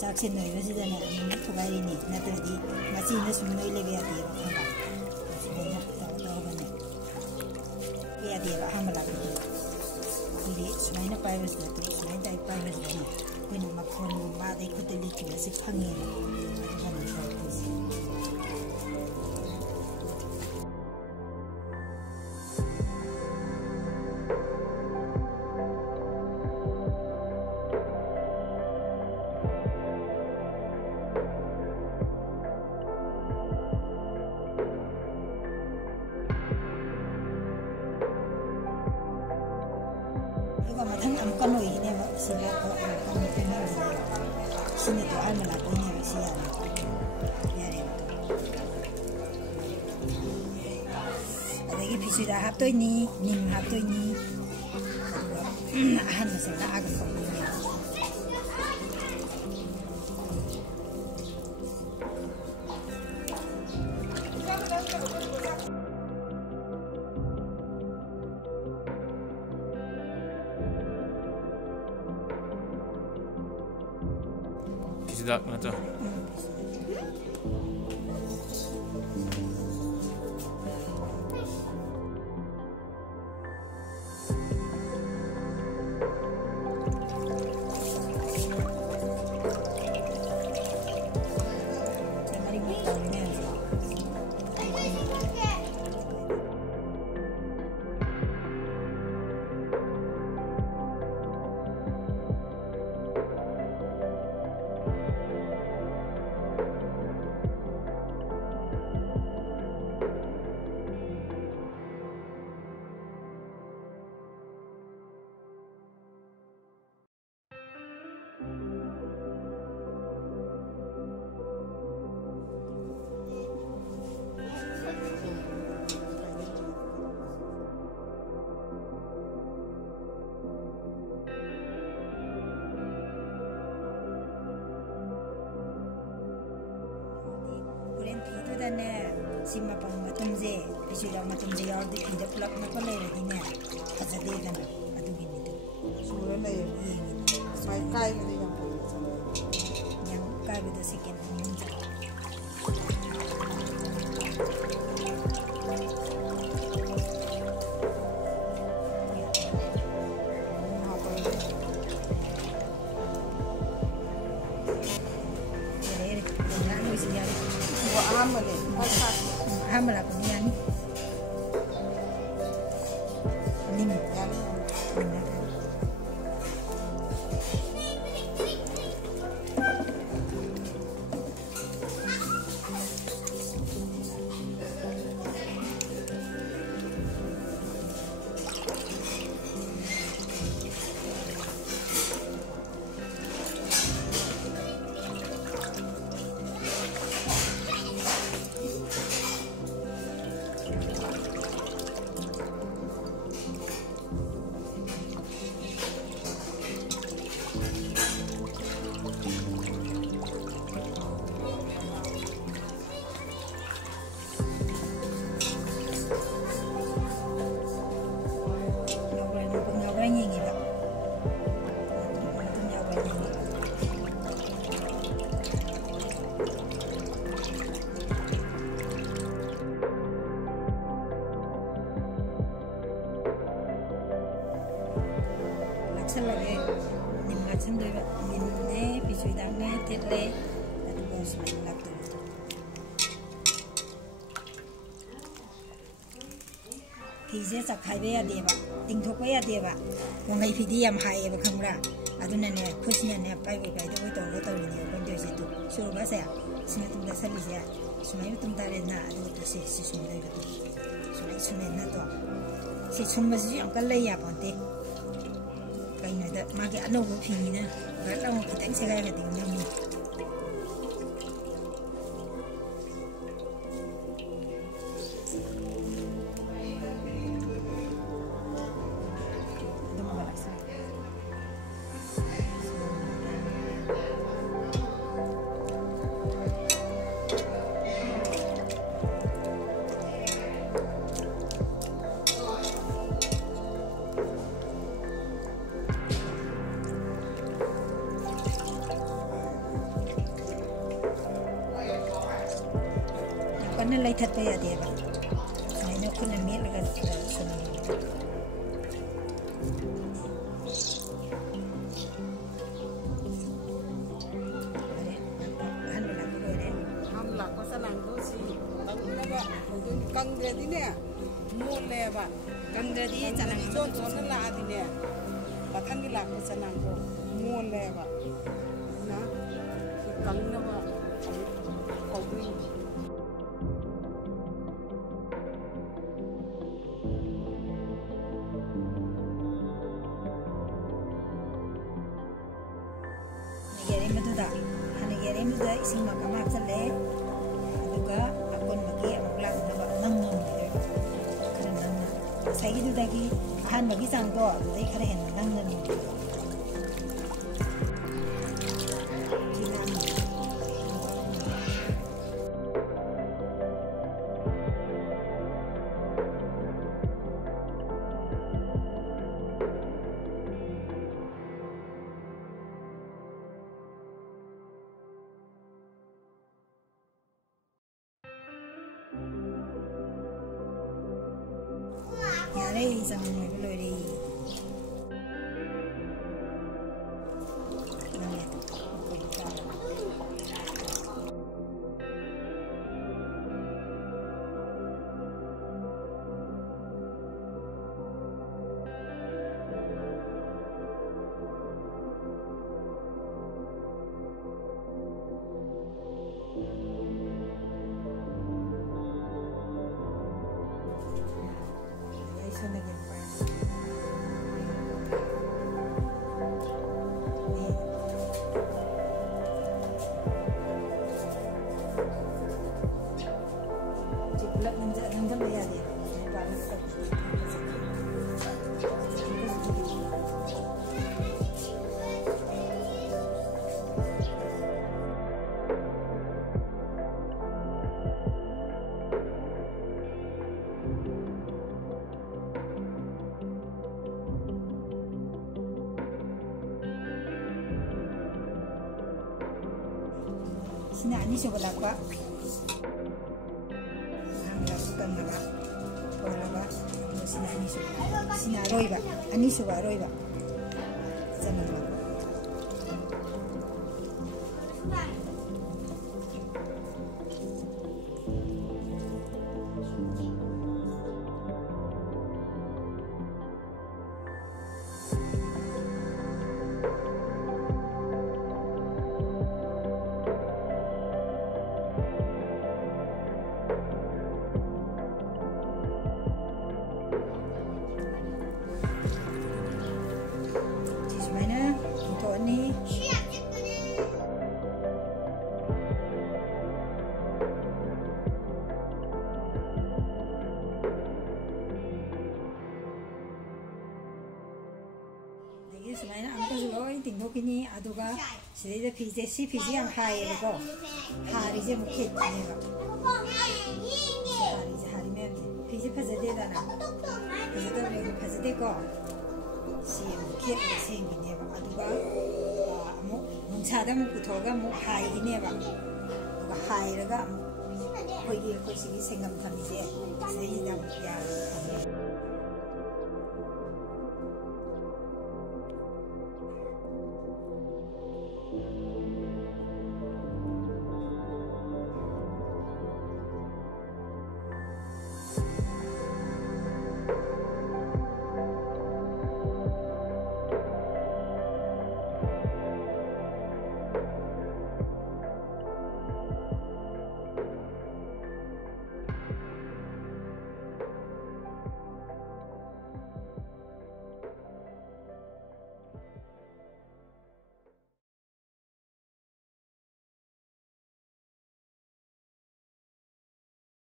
ꯆꯥꯛꯁꯦ ꯅꯣꯏꯕꯁꯤꯗꯅꯦ ꯑꯃꯨꯛ ꯊꯨꯒꯥꯏꯔꯤꯅꯤ ꯅꯠꯇ꯭ꯔꯗꯤ ꯃꯆꯤꯅ ꯁꯨꯝ ꯅꯣꯏ ꯂꯩꯕ ꯌꯥꯗꯦꯕ ꯈꯪꯕ ꯁꯨꯃꯥꯏꯅ ꯇꯧꯔꯒꯅꯦ ꯌꯥꯗꯦꯕ ꯑꯍꯥꯟꯕ ꯂꯥꯛꯄꯗꯤ ꯑꯩꯈꯣꯏꯗꯤ ꯁꯨꯃꯥꯏꯅ ꯄꯥꯏꯕꯁꯤꯗ ꯁꯨꯃꯥꯏꯅ ꯇꯧꯔ ꯄꯥꯏꯕꯁꯤꯗꯅꯦ ꯑꯩꯈꯣꯏꯅ ꯃꯈꯣꯟꯒꯨꯝꯕ ꯑꯗꯩ ꯈꯨꯠꯇ ꯂꯤꯠꯈꯤꯕꯁꯤ ꯐꯪꯉꯦꯕ ꯑꯗꯨꯒꯅꯦ ꯇꯧꯔꯛꯇꯣꯏꯁꯦ Mathang am kan noi ne ba sila ko kan ni kan ni sini to ai mala ko ne ba sia ya re adagi phisu da hap toi ni nim hap toi ni han ma se da aga ko ni Tidak macam. Sima pang matumze, pisira matumze yaw di pinda pulak na pala yun din kasade ka na atugin nito. Sura na yun. May kaya ka din yang kaya ito sikin ang yun dyan. Hamala ko niya ni. Ning yan. Lagi nimlatsan dulu nimne pisui damne tetle tadi bos nimlat dulu pise cakai be ya deba tingthok be ya deba kongai pidi yam hai ba khamra aduna ne khusnya ne pai be pai do to to ni kon de se tu so ba sa sina tum da sali se sumai tum ta re na adu to se si sum le to sumai sume na to si sum ba si am kan le ya bon te Kaya magi ano ko pingin na, ba't lang kita ang sila na tingnan mo. ꯀꯟꯅ ꯂꯩꯊꯠꯄ ꯌꯥꯗꯦꯕ ꯁꯨꯃꯥꯏꯅ ꯈꯨꯠꯅ ꯃꯦꯠꯂꯒ ꯁꯨꯝ ꯀꯪꯗ꯭ꯔꯗꯤꯅꯦ ꯃꯣꯠꯂꯦꯕ ꯀꯪꯗ꯭ꯔꯗꯤ ꯆꯅꯥꯡ ꯆꯣꯟ ꯆꯣꯟꯅ ꯂꯥꯛꯑꯗꯤꯅꯦ ꯃꯊꯪꯒꯤ ꯂꯥꯛꯄ ꯆꯅꯥꯡꯗꯣ ꯃꯣꯠꯂꯦꯕ ꯑꯗꯨꯅ ꯀꯪꯅꯕ ꯐꯧꯗꯣꯏꯅꯤ ꯌꯥꯔꯦꯝꯕꯗꯨꯗ ꯍꯥꯟꯅ ꯌꯥꯔꯦꯝꯕꯗꯨꯗ ꯏꯁꯤꯡ ꯑꯃ ꯍꯥꯞꯆꯜꯂꯦ ꯑꯗꯨꯒ ꯑꯀꯣꯟꯕꯒꯤ ꯑꯃꯨꯛ ꯂꯥꯛꯀꯗꯕ ꯅꯪꯅ ꯈꯔ ꯅꯪꯅ ꯉꯁꯥꯏꯒꯤꯗꯨꯗꯒꯤ ꯑꯍꯥꯟꯕꯒꯤ ꯆꯥꯡꯗꯣ ꯑꯗꯨꯗꯩ ꯈꯔ ꯍꯦꯟꯅ ꯅꯪꯅ yare jangan mai belori sini ani sebelah pak angga suka naga orang sini ani sebelah sini aroi pak ani sebelah aroi pak jangan pak Sebenarnya angka juga ini tinggal kini aduga sedih fizi si fizi yang high itu hari je mungkin ini kan hari me fizi fasade dah na fasade ni fasade ko si mungkin si ini kan aduga mu muncada mu kutoga mu high ini kan aduga high lega koi si sengam kami je sedih dah ya